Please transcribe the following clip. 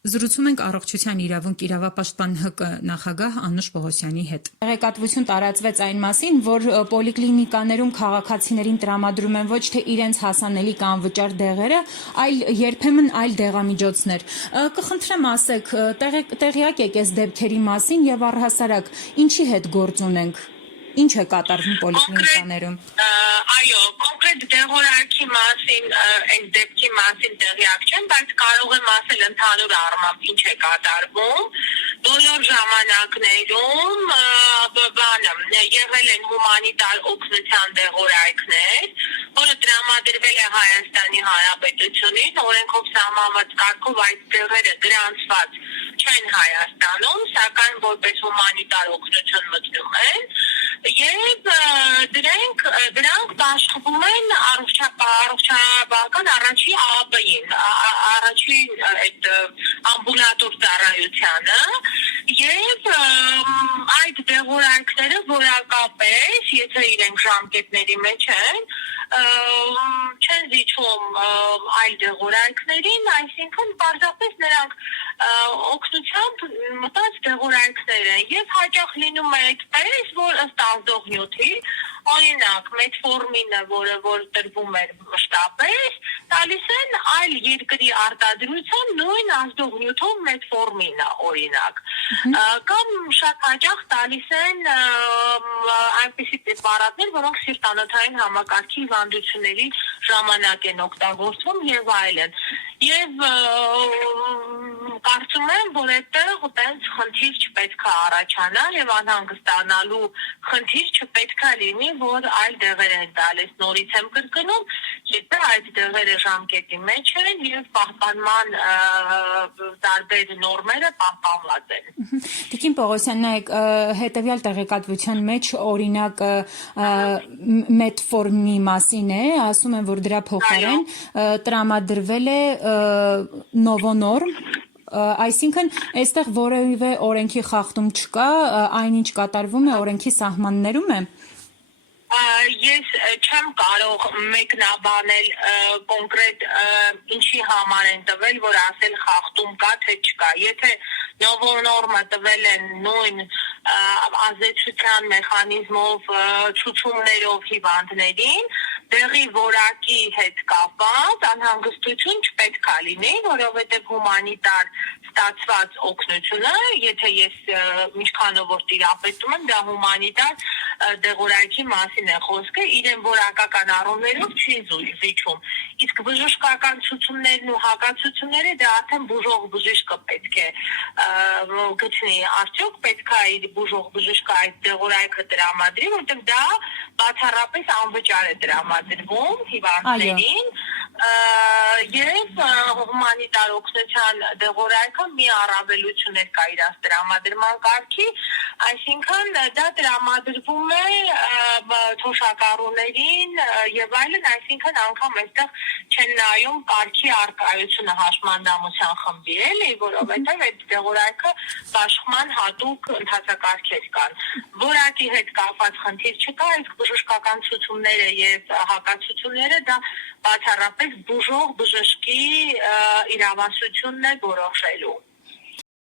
Զրուցում ենք առողջության իրավունք իրավապաշտպան ՀԿ նախագահ Անուշ Պողոսյանի հետ։ Տեղեկատվություն տարածվեց այն մասին, որ պոլիկլինիկաներում քաղաքացիներին տրամադրում են ոչ թե իրենց հասանելի կամ անվճար դեղերը, այլ երբեմն այլ դեղամիջոցներ։ Կխնդրեմ ասեք, տեղյակ եք այս դեպքերի մասին եւ առհասարակ ինչի հետ գործ ունենք։ Ինչ է կատարվում պոլիկլինիկաներում։ Այո, կոնկրետ դեղորայքի մասին, այն դեպքի մասին տեղյակ չեմ, բայց կարող եմ ասել ընդհանուր առմամբ ինչ է կատարվում։ Բոլոր ժամանակներում եղել են հումանիտար օգնության դեղորայքներ, որը տրամադրվել է Հայաստանի Հանրապետությունից, օրենքով սահմանված կարգով այդ դեղերը գրանցված չեն Հայաստանում, սակայն որպես հումանիտար օգնություն մտնում են, եւ դրանք բաշխվում են առողջապահական առաջին ԱԱՊ-ին, առաջին այդ ամբուլատոր ծառայությանը, եւ այդ դեղորայքները որակապես, եթե իրենք ժամկետների մեջ են, չեն զիջում այլ դեղորայքներին, այսինքն պարզապես նրանք օգնությամբ մտած դեղորայքներ են եւ հաճախ լինում է այդպես, որ ըստ ազդող նյութի, օրինակ մեթֆորմինը, որ տրվում էր մշտապես, տալիս են այլ երկրի արտադրության նույն ազդող նյութով մեթֆորմինը, օրինակ, կամ շատ հաճախ տալիս են այնպիսի պրեպարատներ, որոնք սիրտանոթային համակարգի հիվանդությունների ժամանակ են օգտագործվում եւ այլն։ Եվ կարծում եմ, որ այդտեղ տենց խնդիր չպետք է առաջանա եւ անհանգստանալու խնդիր չպետք է լինի, որ այլ դեղեր են տալիս, նորից եմ կրկնում, եթե այդ դեղերը ժամկետի մեջ են եւ պահպանման տարբեր նորմերը պահպանված են։ Տիկին Պողոսյան, նայեք, հետեւյալ տեղեկատվության մեջ օրինակ մեթֆորմի մասին է, ասում են, որ դրա փոխարեն տրամադրվել է նովոնորմ, այսինքն այստեղ որևէ օրենքի խախտում չկա, այնինչ կատարվում է օրենքի սահմաններում է։ Ես չեմ կարող մեկնաբանել կոնկրետ ինչի համար են տվել, որ ասել խախտում կա, թե չկա։ Եթե նովոնորմը տվել են նույն ազդեցության մեխանիզմով ցուցումներով հիվանդներին, դեղի որակի հետ կապված անհանգստություն չպետք է լինի, որովհետև հումանիտար ստացված օգնությունը, եթե ես ինչքանով որ տիրապետում եմ, դա հումանիտար դեղորայքի մասին է խոսքը, իրեն որակական առումներով չի զիջում։ Իսկ բժշկական ցուցումներն ու հակացությունները դա արդեն բուժող բժիշկը պետք է գտնի, արդյոք պետք է իր բուժող բժիշկը այդ դեղորայքը տրամադրի, որտեղ դա բացառապես անվճար է տրամադրվում հիվանդներին, եւ հումանիտար օգնության դեղորայքը մի առավելություն է կա իր տրամադրման կարգի, այսինքն դա տրամադրվում է թոշակառուներին եւ այլն, այսինքն անգամ այստեղ չեն նայում կարգի արկայությունը հաշմանդամության խմբի, էլի, որովհետեւ այդ դեղորայքը բաշխման հատուկ ընթացակարգեր կան։ Որակի հետ կապված խնդիր չկա, իսկ բժշկական ցուցումները եւ հակացությունները դա բացառապես բուժող բժշկի իրավասությունն է որոշելու։